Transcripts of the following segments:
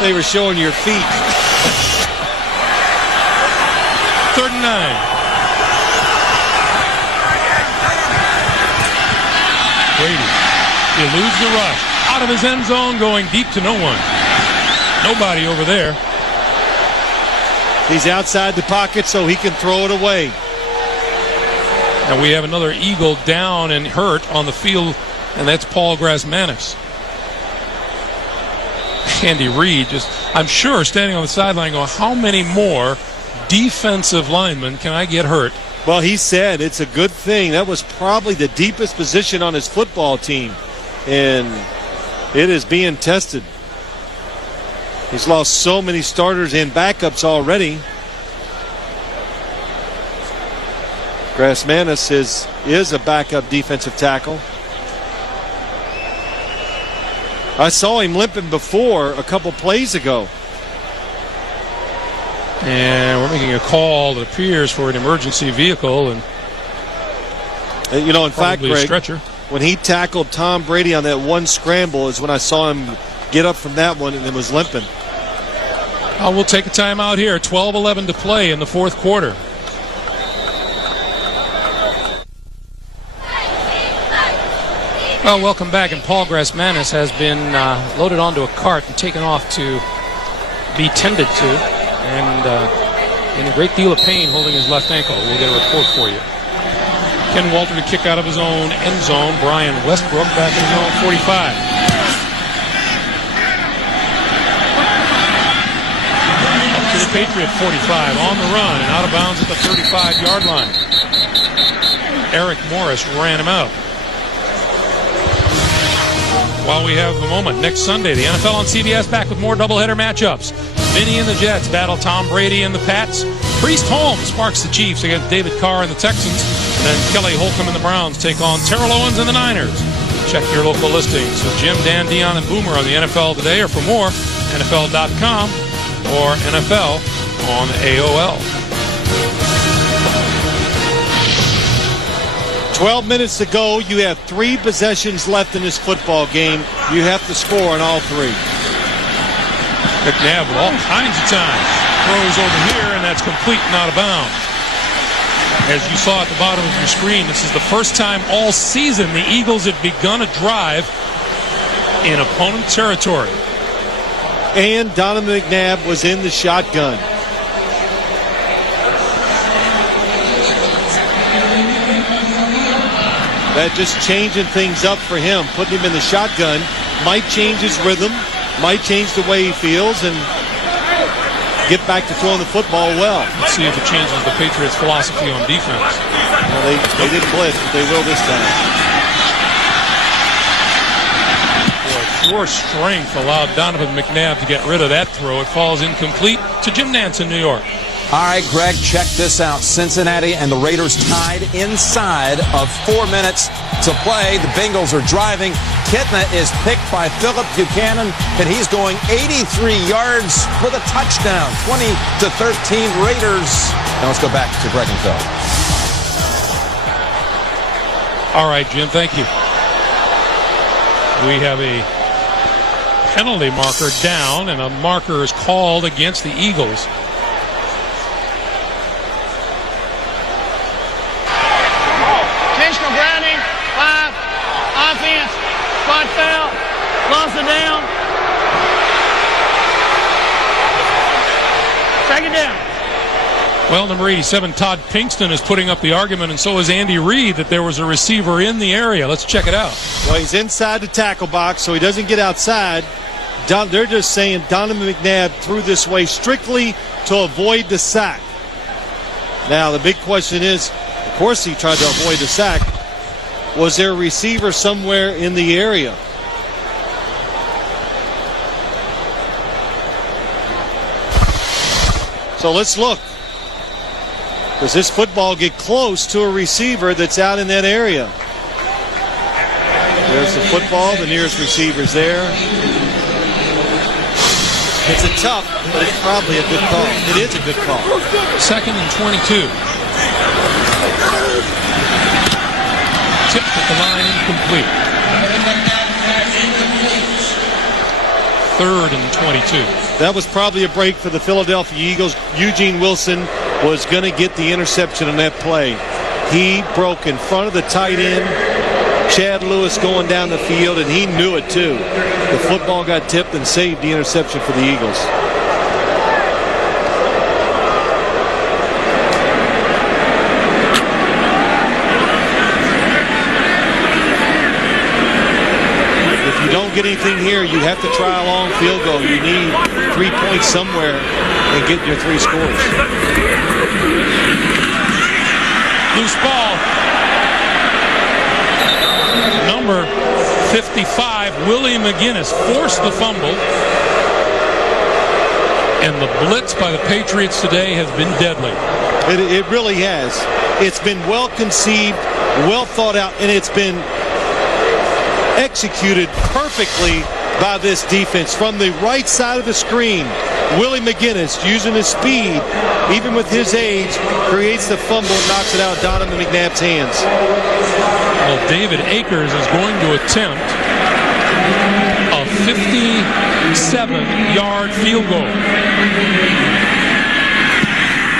They were showing your feet. 3rd and 9. Brady eludes the rush. Out of his end zone, going deep to no one. Nobody over there. He's outside the pocket so he can throw it away. And we have another Eagle down and hurt on the field, and that's Paul Grassmanis. Andy Reid just, I'm sure, standing on the sideline going, how many more defensive linemen can I get hurt? Well, he said it's a good thing. That was probably the deepest position on his football team, and it is being tested. He's lost so many starters and backups already. Grassmanis is a backup defensive tackle. I saw him limping before a couple plays ago. And we're making a call that appears for an emergency vehicle. And you know, in fact, Greg, stretcher. When he tackled Tom Brady on that one scramble is when I saw him get up from that one and then was limping. We'll take a timeout here. 12-11 to play in the 4th quarter. Well, welcome back, and Paul Grassmanis has been loaded onto a cart and taken off to be tended to, and in a great deal of pain holding his left ankle. We'll get a report for you. Ken Walter to kick out of his own end zone. Brian Westbrook back in his own 45. Up to the Patriot 45, on the run and out of bounds at the 35-yard line. Eric Morris ran him out. While we have a moment, next Sunday, the NFL on CBS back with more doubleheader matchups. Vinny and the Jets battle Tom Brady and the Pats. Priest Holmes sparks the Chiefs against David Carr and the Texans. And then Kelly Holcomb and the Browns take on Terrell Owens and the Niners. Check your local listings with Jim, Dan, Dion, and Boomer on the NFL Today, or for more, NFL.com or NFL on AOL. 12 minutes to go. You have 3 possessions left in this football game. You have to score on all 3. McNabb with all kinds of time. Throws over here, and that's complete and out of bounds. As you saw at the bottom of your screen, this is the first time all season the Eagles have begun a drive in opponent territory. And Donovan McNabb was in the shotgun. That just changing things up for him. Putting him in the shotgun might change his rhythm, might change the way he feels, and get back to throwing the football well. Let's see if it changes the Patriots' philosophy on defense. Well, they didn't blitz, but they will this time. Boy, pure strength allowed Donovan McNabb to get rid of that throw. It falls incomplete to Jim Nantz in New York. All right, Greg, check this out. Cincinnati and the Raiders tied inside of 4 minutes to play. The Bengals are driving. Kitna is picked by Phillip Buchanan, and he's going 83 yards for the touchdown. 20-13 Raiders. Now let's go back to Greg and Phil. All right, Jim, thank you. We have a penalty marker down, and a marker is called against the Eagles. Grounding, 5, offense, spot foul, loss of down, second down. Well, number 87, Todd Pinkston, is putting up the argument, and so is Andy Reid, that there was a receiver in the area. Let's check it out. Well, he's inside the tackle box, so he doesn't get outside. They're just saying Donovan McNabb threw this way strictly to avoid the sack. Now, the big question is, of course he tried to avoid the sack. Was there a receiver somewhere in the area? So let's look. Does this football get close to a receiver that's out in that area? There's the football. The nearest receiver's there. It's a tough, but it's probably a good call. It is a good call. 2nd and 22. Tipped at the line, incomplete. 3rd and 22. That was probably a break for the Philadelphia Eagles. Eugene Wilson was going to get the interception on that play. He broke in front of the tight end, Chad Lewis going down the field, and he knew it too. The football got tipped and saved the interception for the Eagles. Don't get anything here, you have to try a long field goal. You need 3 points somewhere and get your 3 scores. Loose ball. Number 55, Willie McGinnis, forced the fumble. And the blitz by the Patriots today has been deadly. It really has. It's been well conceived, well thought out, and it's been executed perfectly by this defense. From the right side of the screen, Willie McGinnis, using his speed, even with his age, creates the fumble and knocks it out of Donovan McNabb's hands. Well, David Akers is going to attempt a 57-yard field goal.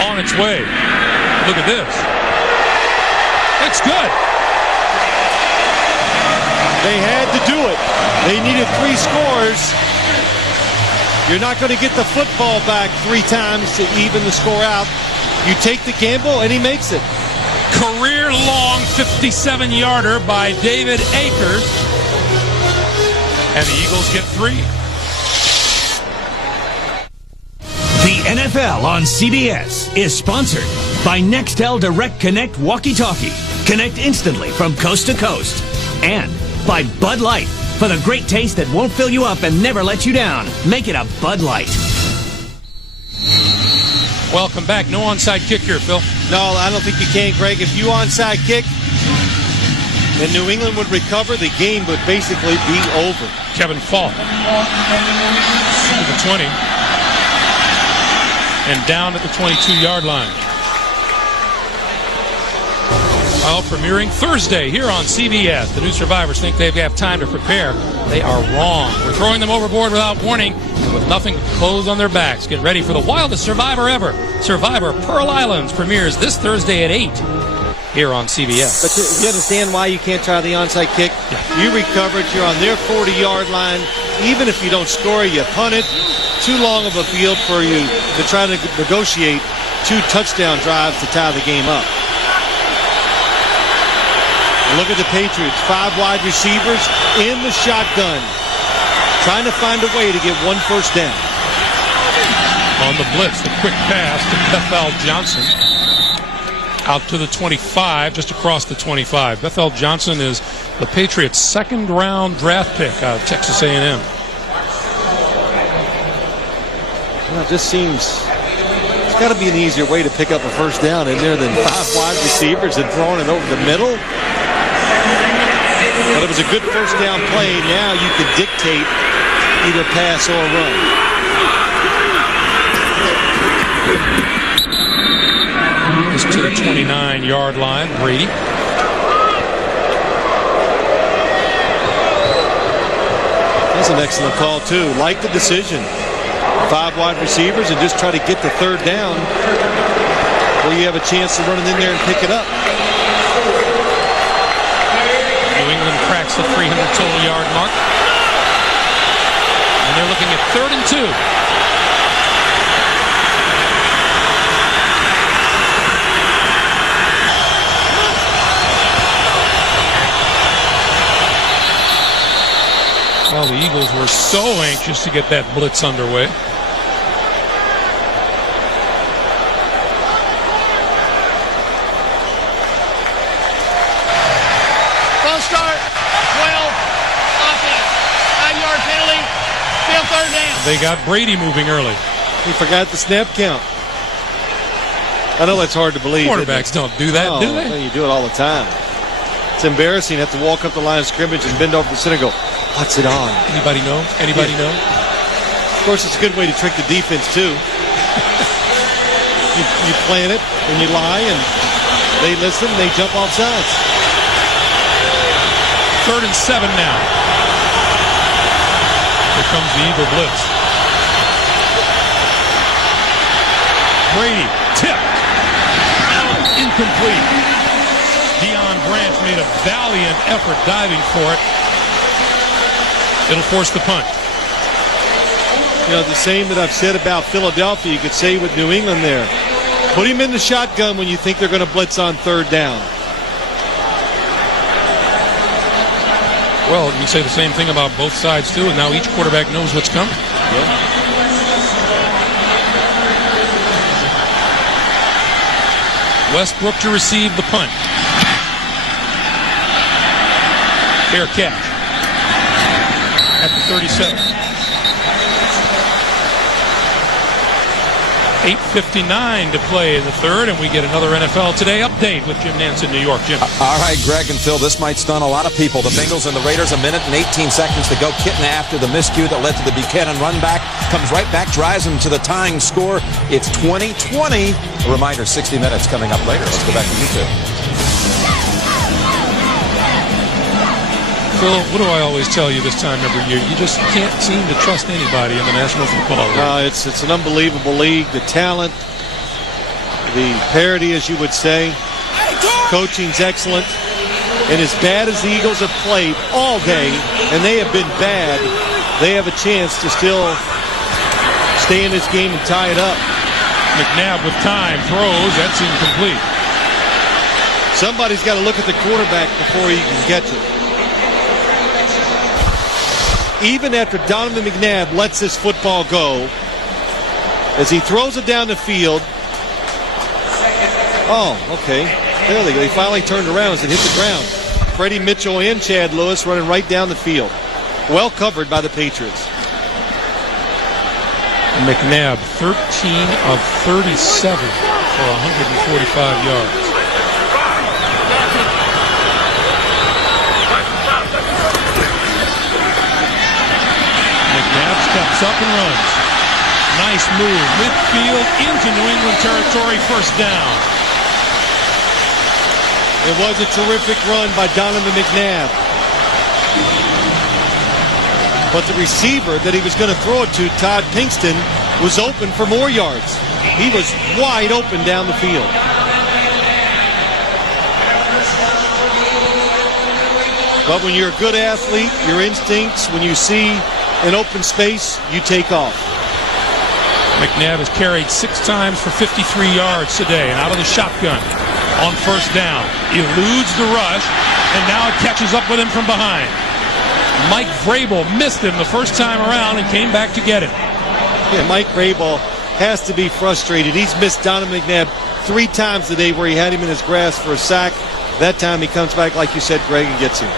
On its way. Look at this. It's good. They had to do it. They needed 3 scores. You're not going to get the football back 3 times to even the score out. You take the gamble, and he makes it. Career-long 57-yarder by David Akers. And the Eagles get 3. The NFL on CBS is sponsored by Nextel Direct Connect Walkie-Talkie. Connect instantly from coast to coast. And by Bud Light, for the great taste that won't fill you up and never let you down. Make it a Bud Light. Welcome back. No onside kick here, Phil. No, I don't think you can, Greg. If you onside kick and New England would recover, the game would basically be over. Kevin Falk to the 20 and down at the 22-yard line. Well, premiering Thursday here on CBS. The new survivors think they have time to prepare. They are wrong. We're throwing them overboard without warning and with nothing but clothes on their backs. Get ready for the wildest survivor ever. Survivor Pearl Islands premieres this Thursday at 8 here on CBS. But you understand why you can't try the onside kick? Yeah. You recovered. You're on their 40-yard line. Even if you don't score, you punt it. Too long of a field for you to try to negotiate 2 touchdown drives to tie the game up. Look at the Patriots, 5 wide receivers in the shotgun, trying to find a way to get 1 first down. On the blitz, the quick pass to Bethel Johnson. Out to the 25, just across the 25. Bethel Johnson is the Patriots' 2nd-round draft pick out of Texas A&M. Well, it just seems it's got to be an easier way to pick up a first down in there than 5 wide receivers and throwing it over the middle. But it was a good first down play. Now you can dictate either pass or run. Just to the 29-yard line, Brady. That's an excellent call, too. Like the decision. 5 wide receivers and just try to get the 3rd down where you have a chance to run it in there and pick it up. New England cracks the 300 total yard mark. And they're looking at 3rd and 2. Well, the Eagles were so anxious to get that blitz underway. They got Brady moving early. He forgot the snap count. I know that's hard to believe. Quarterbacks don't do that, do they? You do it all the time. It's embarrassing. You have to walk up the line of scrimmage and bend over the center and go, what's it on? Anybody know? Anybody know? Of course, it's a good way to trick the defense, too. you plan it, and you lie, and they listen, and they jump off sides. 3rd and 7 now. comes the Eagle blitz. Brady, tip. Incomplete. Deion Branch made a valiant effort diving for it. It'll force the punt. You know, the same that I've said about Philadelphia, you could say with New England there. Put him in the shotgun when you think they're going to blitz on third down. Well, you can say the same thing about both sides, too, and now each quarterback knows what's coming. Yeah. Westbrook to receive the punt. Fair catch at the 37. 8:59 to play in the third, and we get another NFL Today update with Jim Nantz in New York. Jim. All right, Greg and Phil, this might stun a lot of people. The Bengals and the Raiders, 1 minute and 18 seconds to go. Kitna, after the miscue that led to the Buchanan run back, comes right back, drives him to the tying score. It's 20-20. A reminder, 60 minutes coming up later. Let's go back to you two. Phil, what do I always tell you this time every year? You just can't seem to trust anybody in the National Football League. It's an unbelievable league. The talent, the parity, as you would say. Coaching's excellent. And as bad as the Eagles have played all day, and they have been bad, they have a chance to still stay in this game and tie it up. McNabb with time throws. That's incomplete. Somebody's got to look at the quarterback before he can catch it. Even after Donovan McNabb lets this football go, as he throws it down the field. Oh, okay. There they go. He finally turned around as it hit the ground. Freddie Mitchell and Chad Lewis running right down the field. Well covered by the Patriots. McNabb, 13 of 37 for 145 yards. McNabb steps up and runs. Nice move. Midfield into New England territory. First down. It was a terrific run by Donovan McNabb. But the receiver that he was going to throw it to, Todd Pinkston, was open for more yards. He was wide open down the field. But when you're a good athlete, your instincts, when you see an open space, you take off. McNabb has carried 6 times for 53 yards today, and out of the shotgun on first down. Eludes the rush, and now it catches up with him from behind. Mike Vrabel missed him the first time around and came back to get him. Yeah, Mike Vrabel has to be frustrated. He's missed Donovan McNabb 3 times today where he had him in his grasp for a sack. That time he comes back, like you said, Greg, and gets him.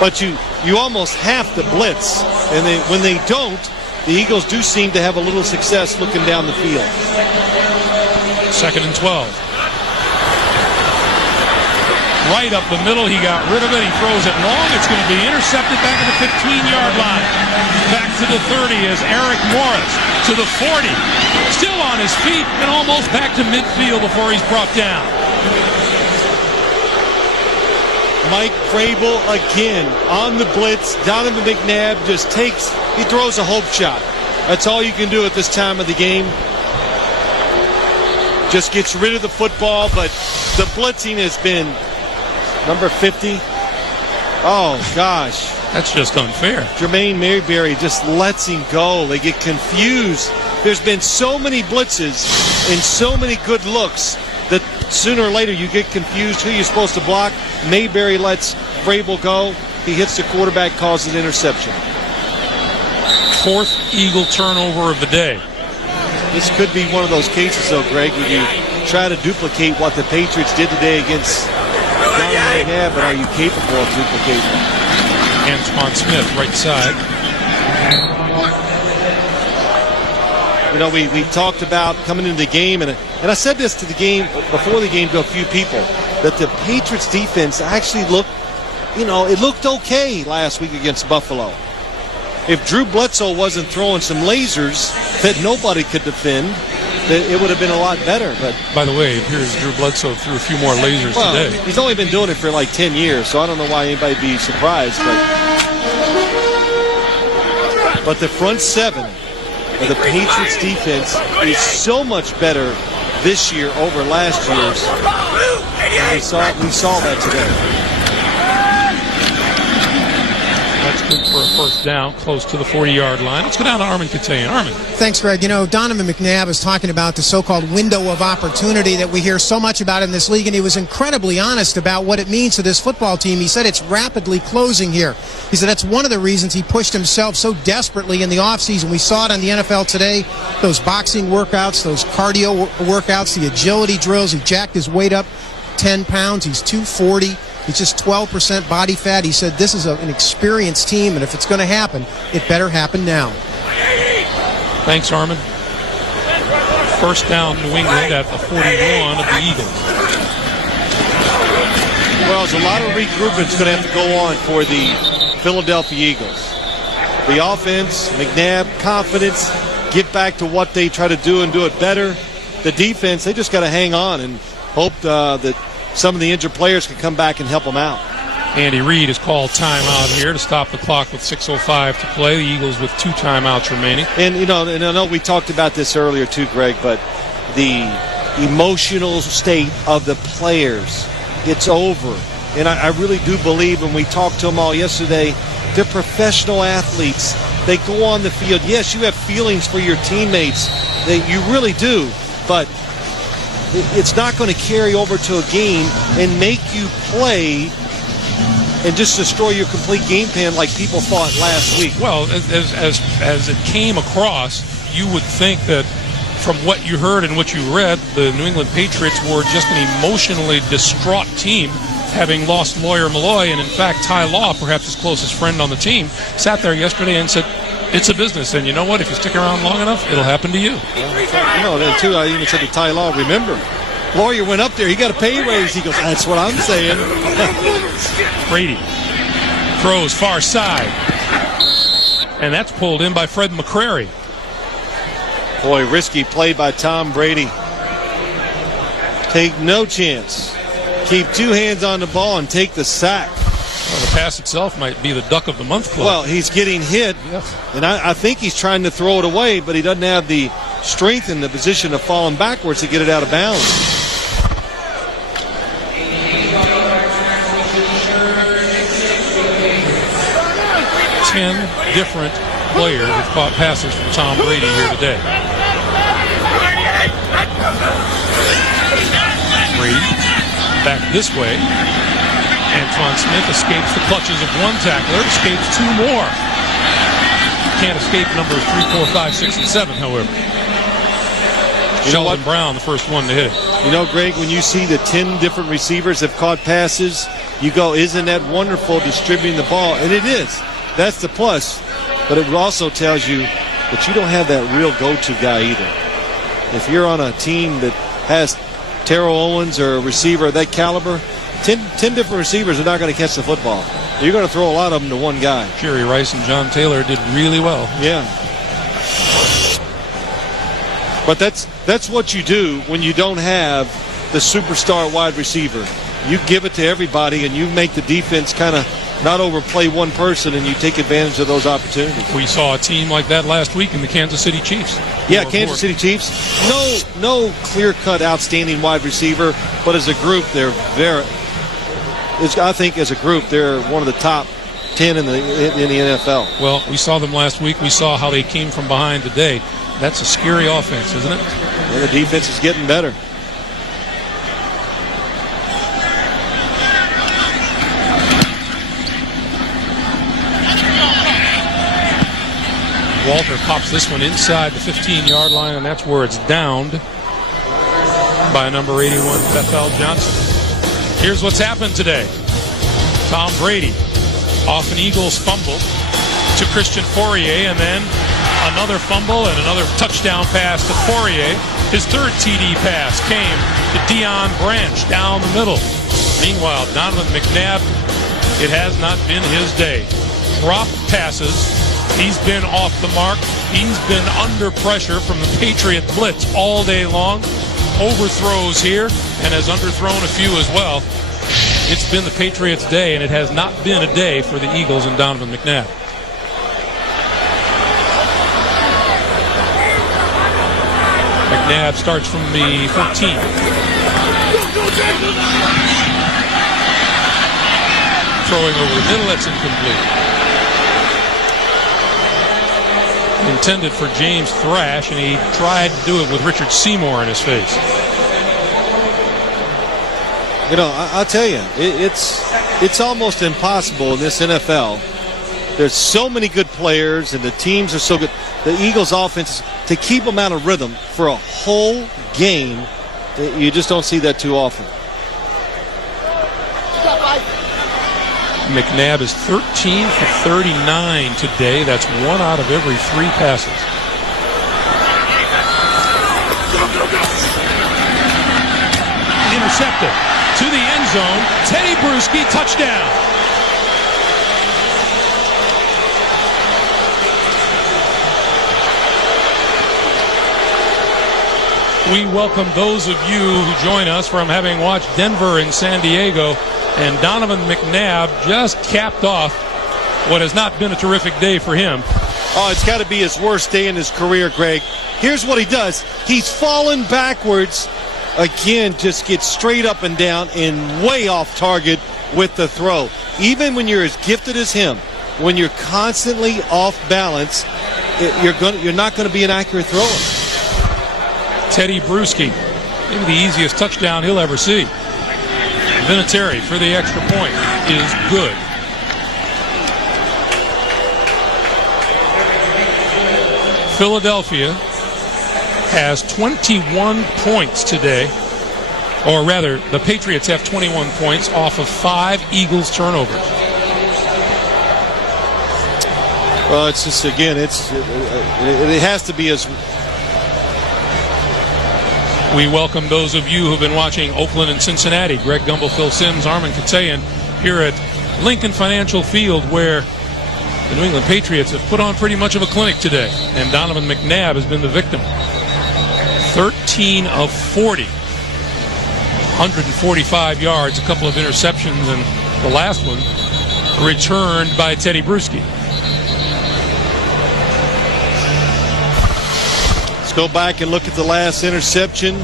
But you almost have to blitz, and when they don't, the Eagles do seem to have a little success looking down the field. 2nd and 12. Right up the middle, he got rid of it. He throws it long. It's going to be intercepted back at the 15-yard line. Back to the 30 is Eric Morris. To the 40. Still on his feet and almost back to midfield before he's brought down. Mike Vrabel again on the blitz. Donovan McNabb just he throws a hope shot. That's all you can do at this time of the game. Just gets rid of the football, but the blitzing has been number 50. Oh, gosh. That's just unfair. Jermaine Mayberry just lets him go. They get confused. There's been so many blitzes and so many good looks that sooner or later you get confused who you're supposed to block. Mayberry lets Vrabel go. He hits the quarterback, causes an interception. 4th Eagle turnover of the day. This could be one of those cases, though, Greg, when you try to duplicate what the Patriots did today against Donovan McNabb, but are you capable of duplicating it? Antoine Smith, right side. You know, we talked about coming into the game, and I said this to the game, before the game, to a few people, that the Patriots defense actually looked, it looked okay last week against Buffalo. If Drew Bledsoe wasn't throwing some lasers that nobody could defend, it would have been a lot better. But by the way, it appears Drew Bledsoe threw a few more lasers today. He's only been doing it for like 10 years, so I don't know why anybody would be surprised. But But the front seven of the Patriots defense is so much better this year over last year's. And we saw that today. That's good for a first down, close to the 40-yard line. Let's go down to Armin Katayan. Armin. Thanks, Greg. You know, Donovan McNabb is talking about the so-called window of opportunity that we hear so much about in this league, and he was incredibly honest about what it means to this football team. He said it's rapidly closing here. He said that's one of the reasons he pushed himself so desperately in the offseason. We saw it on the NFL today, those boxing workouts, those cardio workouts, the agility drills. He jacked his weight up 10 pounds. He's 240. He's just 12% body fat. He said this is an experienced team, and if it's going to happen, it better happen now. Thanks, Armin. First down, New England at the 41 of the Eagles. Well, there's a lot of regrouping that's going to have to go on for the Philadelphia Eagles. The offense, McNabb, confidence, get back to what they try to do and do it better. The defense, they just got to hang on and hope that some of the injured players can come back and help them out. Andy Reid has called timeout here to stop the clock with 6:05 to play. The Eagles with 2 timeouts remaining. And, you know, and I know we talked about this earlier too, Greg, but the emotional state of the players, it's over. And I really do believe, when we talked to them all yesterday, they're professional athletes. They go on the field. Yes, you have feelings for your teammates. You really do. But it's not going to carry over to a game and make you play and just destroy your complete game plan like people thought last week. Well, as it came across, you would think that from what you heard and what you read, the New England Patriots were just an emotionally distraught team, having lost Lawyer Malloy, and in fact Ty Law, perhaps his closest friend on the team, sat there yesterday and said, it's a business, and you know what? If you stick around long enough, it'll happen to you. Then too, I even said to Ty Law, remember, Lawyer went up there, he got a pay raise. He goes, that's what I'm saying. Brady throws far side, and that's pulled in by Fred McCrary. Boy, risky play by Tom Brady. Take no chance. Keep 2 hands on the ball and take the sack. Well, the pass itself might be the Duck of the Month club. Well, he's getting hit, and I think he's trying to throw it away, but he doesn't have the strength in the position of falling backwards to get it out of bounds. Ten different players have caught passes from Tom Brady here today. Brady back this way. Antoine Smith escapes the clutches of one tackler, escapes 2 more. Can't escape numbers 3, 4, 5, 6, and 7, however. Sheldon Brown, the first one to hit it. You know, Greg, when you see the 10 different receivers have caught passes, you go, isn't that wonderful, distributing the ball? And it is. That's the plus. But it also tells you that you don't have that real go-to guy either. If you're on a team that has Terrell Owens or a receiver of that caliber, 10 different receivers are not going to catch the football. You're going to throw a lot of them to one guy. Jerry Rice and John Taylor did really well. Yeah. But that's what you do when you don't have the superstar wide receiver. You give it to everybody, and you make the defense kind of not overplay one person, and you take advantage of those opportunities. We saw a team like that last week in the Kansas City Chiefs. Yeah, Kansas City Chiefs. No clear-cut outstanding wide receiver, but as a group, they're very. I think as a group, they're one of the top 10 in the NFL. Well, we saw them last week. We saw how they came from behind today. That's a scary offense, isn't it? Well, the defense is getting better. Walter pops this one inside the 15-yard line, and that's where it's downed by number 81, Bethel Johnson. Here's what's happened today. Tom Brady off an Eagles fumble to Christian Fourier, and then another fumble and another touchdown pass to Fourier. His third TD pass came to Deion Branch down the middle. Meanwhile, Donovan McNabb, it has not been his day. Drop passes. He's been off the mark. He's been under pressure from the Patriot blitz all day long. Overthrows here and has underthrown a few as well. It's been the Patriots' day, and it has not been a day for the Eagles and Donovan McNabb. McNabb starts from the 14. Throwing over the middle, that's incomplete. Intended for James Thrash, and he tried to do it with Richard Seymour in his face. You know, I'll tell you, it's almost impossible in this NFL. There's so many good players, and the teams are so good. The Eagles' offense, to keep them out of rhythm for a whole game, you just don't see that too often. McNabb is 13 for 39 today. That's 1 out of every 3 passes. Intercepted to the end zone. Teddy Bruschi, touchdown. We welcome those of you who join us from having watched Denver and San Diego. And Donovan McNabb just capped off what has not been a terrific day for him. Oh, it's got to be his worst day in his career, Greg. Here's what he does. He's fallen backwards. Again, just gets straight up and down and way off target with the throw. Even when you're as gifted as him, when you're constantly off balance, you're not going to be an accurate thrower. Teddy Bruschi, maybe the easiest touchdown he'll ever see. Vinatieri for the extra point is good. Philadelphia has 21 points today, or rather, the Patriots have 21 points off of 5 Eagles turnovers. Well, it's just, again, it has to be as... We welcome those of you who have been watching Oakland and Cincinnati. Greg Gumbel, Phil Simms, Armin Katayan here at Lincoln Financial Field, where the New England Patriots have put on pretty much of a clinic today. And Donovan McNabb has been the victim. 13 of 40. 145 yards, a couple of interceptions, and the last one returned by Teddy Bruschi. Go back and look at the last interception.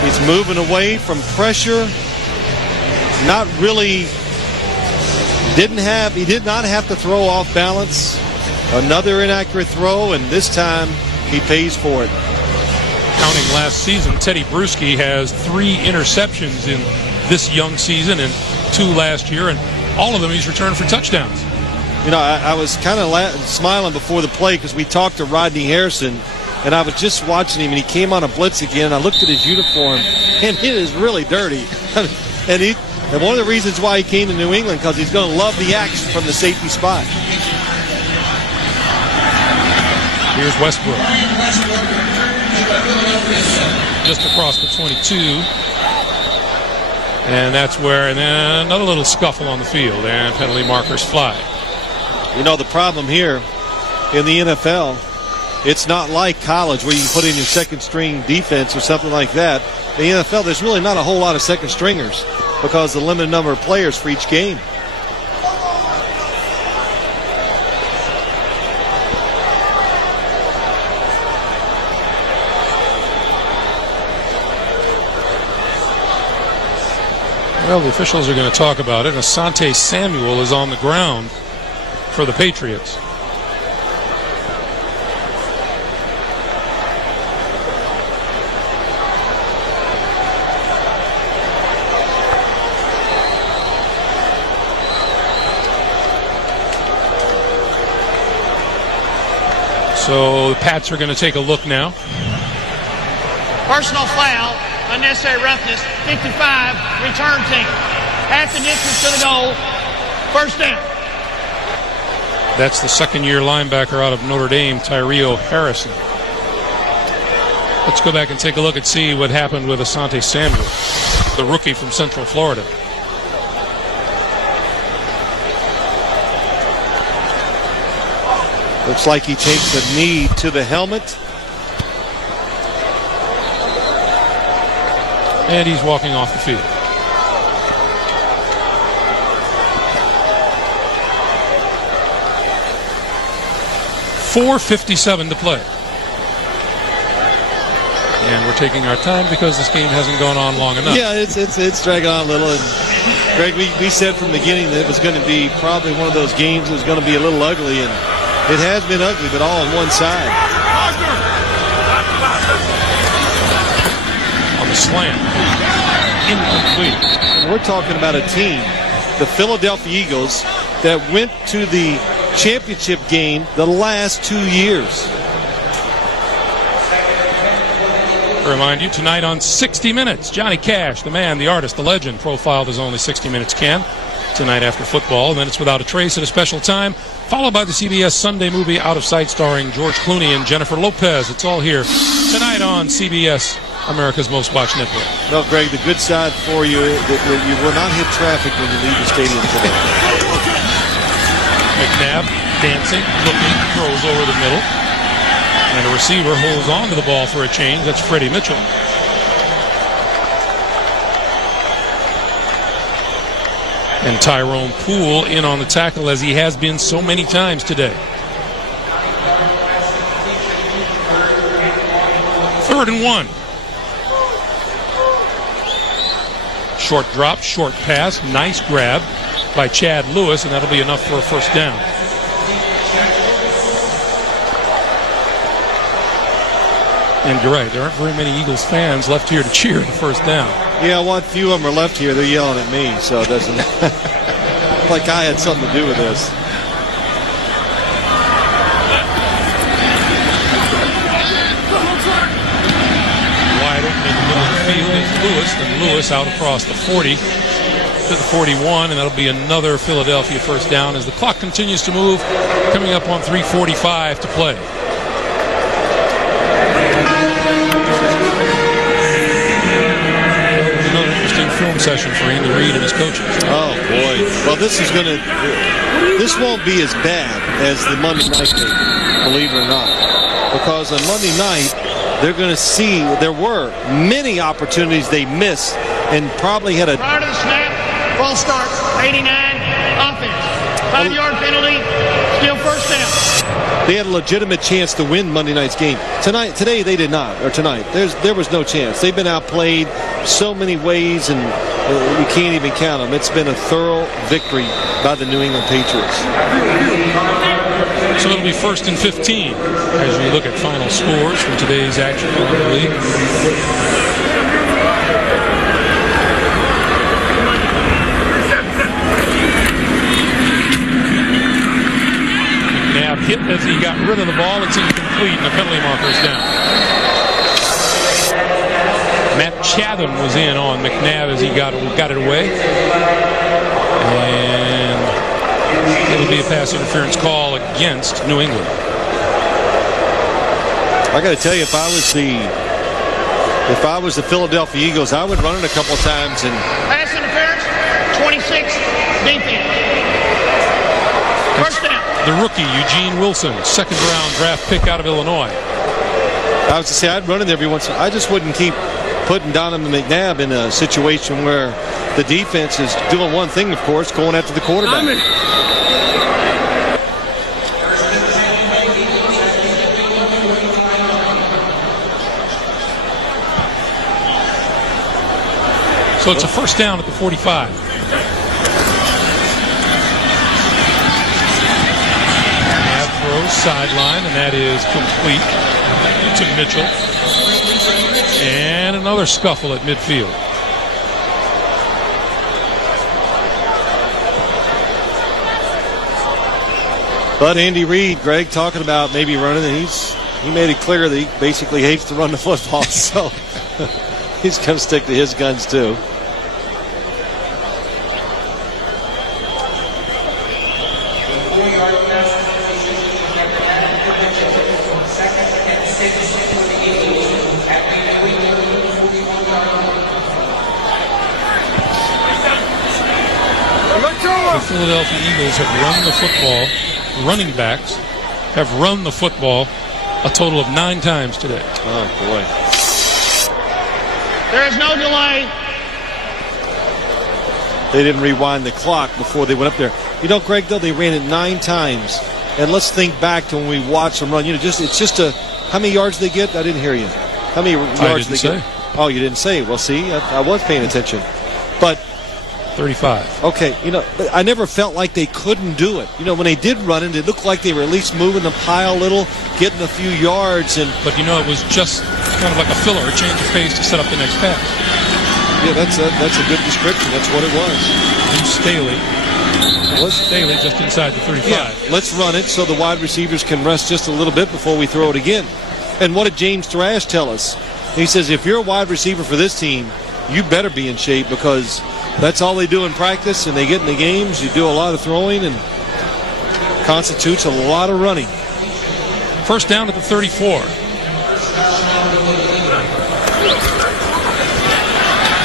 He's moving away from pressure. Not really, he did not have to throw off balance. Another inaccurate throw, and this time he pays for it. Counting last season, Teddy Bruschi has 3 interceptions in this young season and 2 last year, and all of them he's returned for touchdowns. You know, I was kind of smiling before the play because we talked to Rodney Harrison, and I was just watching him, and he came on a blitz again. I looked at his uniform, and it is really dirty. And one of the reasons why he came to New England, because he's going to love the action from the safety spot. Here's Westbrook. Just across the 22. And that's where, and then another little scuffle on the field, and penalty markers fly. You know, the problem here in the NFL, it's not like college where you can put in your second string defense or something like that. In the NFL, there's really not a whole lot of second stringers because of the limited number of players for each game. Well, the officials are going to talk about it. Asante Samuel is on the ground for the Patriots. So the Pats are going to take a look now. Personal foul, unnecessary roughness, 55, return team. Half the distance to the goal, first down. That's the second-year linebacker out of Notre Dame, Tyreo Harrison. Let's go back and take a look and see what happened with Asante Samuel, the rookie from Central Florida. Looks like he takes a knee to the helmet. And he's walking off the field. .4:57 to play. And we're taking our time because this game hasn't gone on long enough. Yeah, it's dragging on a little. And Greg, we said from the beginning that it was going to be probably one of those games that was going to be a little ugly, and it has been ugly, but all on one side. On the slant. Incomplete. And we're talking about a team, the Philadelphia Eagles, that went to the championship game the last 2 years. To remind you, tonight on 60 Minutes, Johnny Cash, the man, the artist, the legend, profiled as only 60 Minutes can. Tonight after football, and then it's Without a Trace at a special time, followed by the CBS Sunday movie Out of Sight starring George Clooney and Jennifer Lopez. It's all here tonight on CBS, America's most watched network. Well, Greg, the good side for you is that you will not hit traffic when you leave the stadium today. McNabb dancing, looking, throws over the middle. And a receiver holds on to the ball for a change. That's Freddie Mitchell. And Tyrone Poole in on the tackle as he has been so many times today. 3rd and 1. Short drop, short pass, nice grab by Chad Lewis, and that'll be enough for a first down. And you're right, there aren't very many Eagles fans left here to cheer the first down. Yeah, one few of them are left here. They're yelling at me, so it doesn't like I had something to do with this. Wide open in the middle of the field is Lewis, and Lewis out across the 40 to the 41, and that'll be another Philadelphia first down as the clock continues to move, coming up on 3:45 to play. Film session for Andy Reid and his coaches. Oh boy! Well, this won't be as bad as the Monday night game, believe it or not, because on Monday night they're going to see there were many opportunities they missed and probably had a. Prior to the snap, false start, 89, offense, 5-yard penalty, still first down. They had a legitimate chance to win Monday night's game. Today they did not, or tonight. There was no chance. They've been outplayed so many ways, and you can't even count them. It's been a thorough victory by the New England Patriots. So it'll be 1st and 15 as we look at final scores from today's action in the league. McNabb hit as he got rid of the ball. It's incomplete, and the penalty marker is down. Matt Chatham was in on McNabb as he got it away. And it'll be a pass interference call against New England. I got to tell you, if I was the Philadelphia Eagles, I would run it a couple of times and. Pass interference, 26, defense. First down. The rookie, Eugene Wilson, 2nd-round draft pick out of Illinois. I was to say, I'd run it every once in a while. I just wouldn't keep putting Donovan McNabb in a situation where the defense is doing one thing, of course, going after the quarterback. So it's a first down at the 45. McNabb throws sideline, and that is complete to Mitchell. And another scuffle at midfield. But Andy Reid, Greg, talking about maybe running, and he made it clear that he basically hates to run the football, so he's going to stick to his guns too. The Philadelphia Eagles have run the football. Running backs have run the football a total of 9 times today. Oh, boy. There is no delay. They didn't rewind the clock before they went up there. You know, Greg, though, they ran it 9 times. And let's think back to when we watched them run. You know, it's just how many yards they get? I didn't hear you. How How many yards did they say. get? Oh, you didn't say. Well, see, I was paying attention. But 35. Okay, I never felt like they couldn't do it. When they did run it looked like they were at least moving the pile a little, getting a few yards. But it was just kind of like a filler, a change of pace to set up the next pass. Yeah, that's a good description. That's what it was. And Staley just inside the 35. Yeah, let's run it so the wide receivers can rest just a little bit before we throw it again. And what did James Thrash tell us? He says, if you're a wide receiver for this team, you better be in shape because that's all they do in practice, and they get in the games. You do a lot of throwing and constitutes a lot of running. First down at the 34.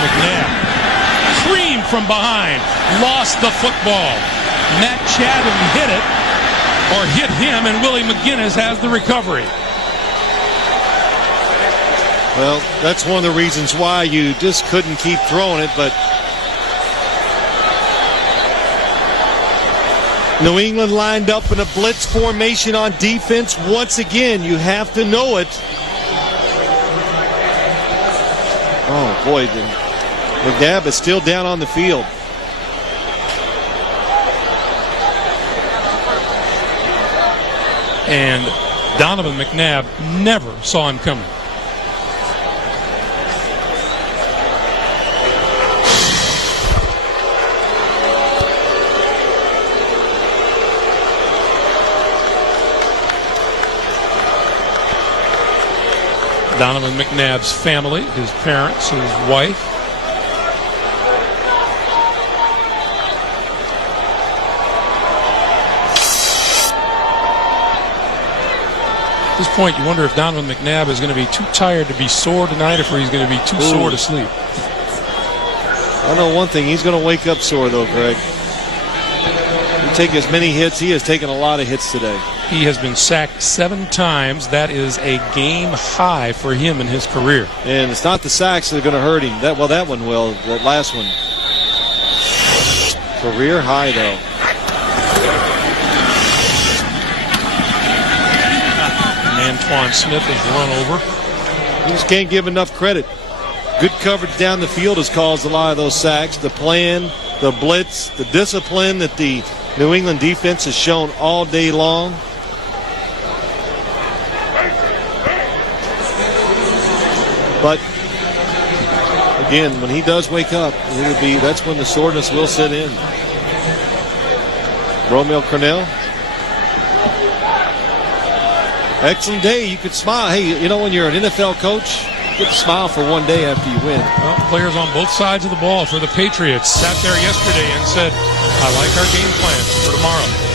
McNabb creamed from behind, lost the football. Matt Chadden hit him, and Willie McGinnis has the recovery. Well, that's one of the reasons why you just couldn't keep throwing it, but New England lined up in a blitz formation on defense. Once again, you have to know it. Oh, boy. McNabb is still down on the field. And Donovan McNabb never saw him coming. Donovan McNabb's family, his parents, his wife. At this point, you wonder if Donovan McNabb is going to be too tired to be sore tonight, or if he's going to be too sore to sleep. I know one thing, he's going to wake up sore, though, Greg. You take as many hits, he has taken a lot of hits today. He has been sacked 7 times. That is a game high for him in his career. And it's not the sacks that are going to hurt him. That one will. That last one. Career high, though. Antoine Smith is run over. You just can't give enough credit. Good coverage down the field has caused a lot of those sacks. The plan, the blitz, the discipline that the New England defense has shown all day long. But again, when he does wake up, that's when the soreness will set in. Romeo Cornell. Excellent day. You could smile. Hey, when you're an NFL coach, you get to smile for one day after you win. Well, players on both sides of the ball for the Patriots sat there yesterday and said, I like our game plan for tomorrow.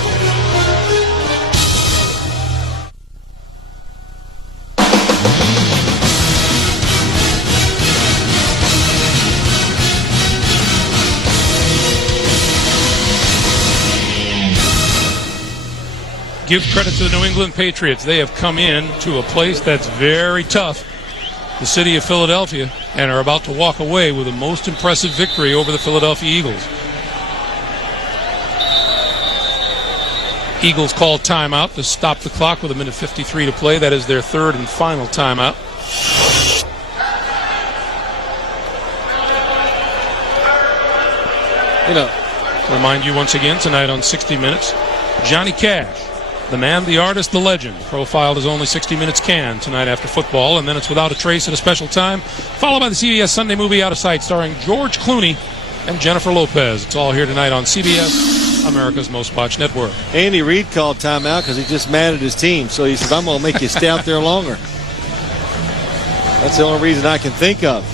Give credit to the New England Patriots. They have come in to a place that's very tough, the city of Philadelphia, and are about to walk away with the most impressive victory over the Philadelphia Eagles. Eagles call timeout to stop the clock with 1:53 to play. That is their third and final timeout. Remind you once again tonight on 60 Minutes, Johnny Cash, the man, the artist, the legend, profiled as only 60 Minutes can tonight after football, and then it's Without a Trace at a special time, followed by the CBS Sunday movie Out of Sight starring George Clooney and Jennifer Lopez. It's all here tonight on CBS, America's most watched network. Andy Reid called timeout because he's just mad at his team, so he says, I'm going to make you stay out there longer. That's the only reason I can think of.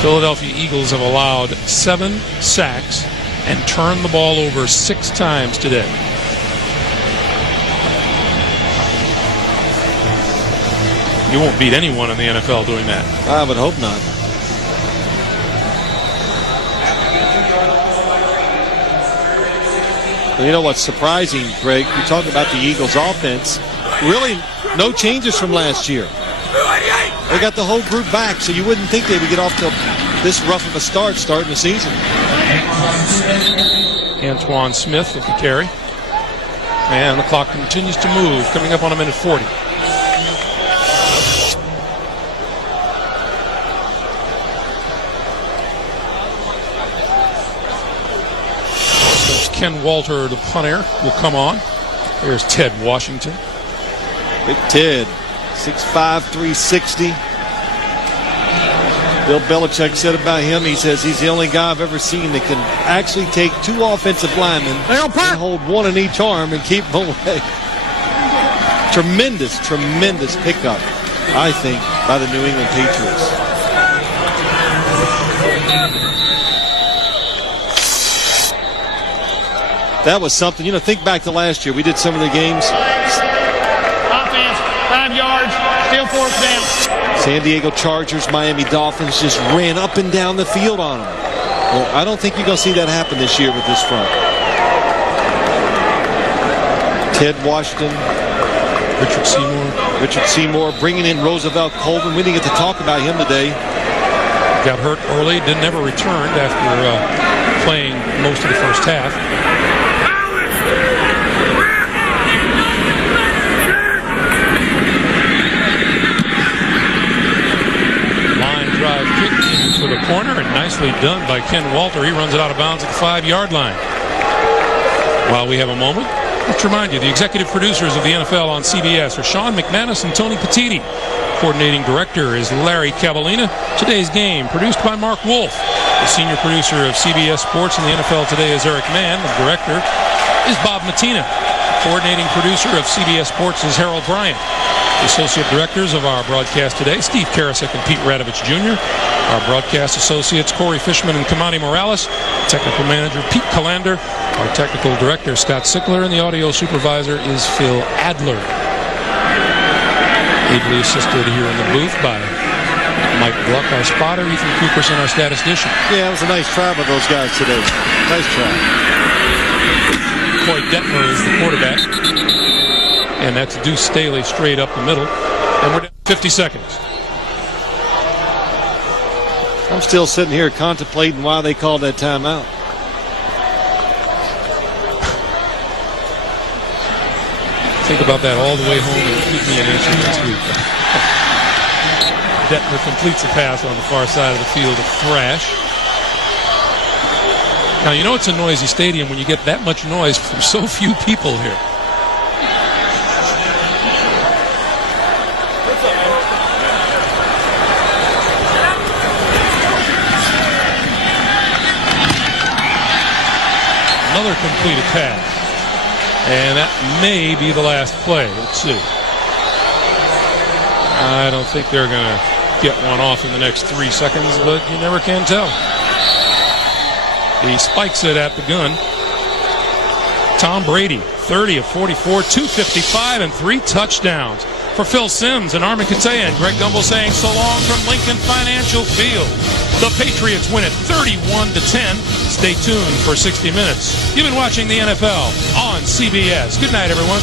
Philadelphia Eagles have allowed 7 sacks and turned the ball over 6 times today. You won't beat anyone in the NFL doing that. I would hope not. Well, you know what's surprising, Greg? You talk about the Eagles' offense. Really, no changes from last year. They got the whole group back, so you wouldn't think they would get off to this rough of a start starting the season. Antoine Smith with the carry. And the clock continues to move, coming up on a minute 40. Ken Walter, the punter, will come on. There's Ted Washington. Big Ted, 6'5", 360. Bill Belichick said about him, he says he's the only guy I've ever seen that can actually take 2 offensive linemen and hold one in each arm and keep them away. Tremendous pickup, I think, by the New England Patriots. That was something. Think back to last year. We did some of the games. Offense, 5 yards, still 4th down. San Diego Chargers, Miami Dolphins just ran up and down the field on them. Well, I don't think you're going to see that happen this year with this front. Ted Washington. Richard Seymour bringing in Roosevelt Colvin. We didn't get to talk about him today. Got hurt early, never returned after playing most of the first half. Drive kick for the corner, and nicely done by Ken Walter. He runs it out of bounds at the 5-yard line. While we have a moment, let's remind you, the executive producers of the NFL on CBS are Sean McManus and Tony Petiti. Coordinating director is Larry Cavallina. Today's game, produced by Mark Wolf. The senior producer of CBS Sports and the NFL Today is Eric Mann. The director is Bob Mattina. Coordinating producer of CBS Sports is Harold Bryant. The associate directors of our broadcast today, Steve Karasek and Pete Radovich Jr. Our broadcast associates, Corey Fishman and Kamani Morales. Technical manager, Pete Callander. Our technical director, Scott Sickler. And the audio supervisor is Phil Adler. Ably assisted here in the booth by Mike Gluck, our spotter, Ethan Cooperson, our statistician. Yeah, it was a nice try by those guys today. Nice try. Coy Detmer is the quarterback. And that's Deuce Staley straight up the middle. And we're down 50 seconds. I'm still sitting here contemplating why they called that timeout. Think about that all the way home and keep me an answer next week. Detmer completes the pass on the far side of the field to Thrash. Now, it's a noisy stadium when you get that much noise from so few people here. Another completed pass. And that may be the last play. Let's see. I don't think they're going to get one off in the next 3 seconds, but you never can tell. He spikes it at the gun. Tom Brady, 30 of 44, 255, and 3 touchdowns. For Phil Simms and Armin Katea and Greg Gumbel saying so long from Lincoln Financial Field. The Patriots win it 31-10. Stay tuned for 60 Minutes. You've been watching the NFL on CBS. Good night, everyone.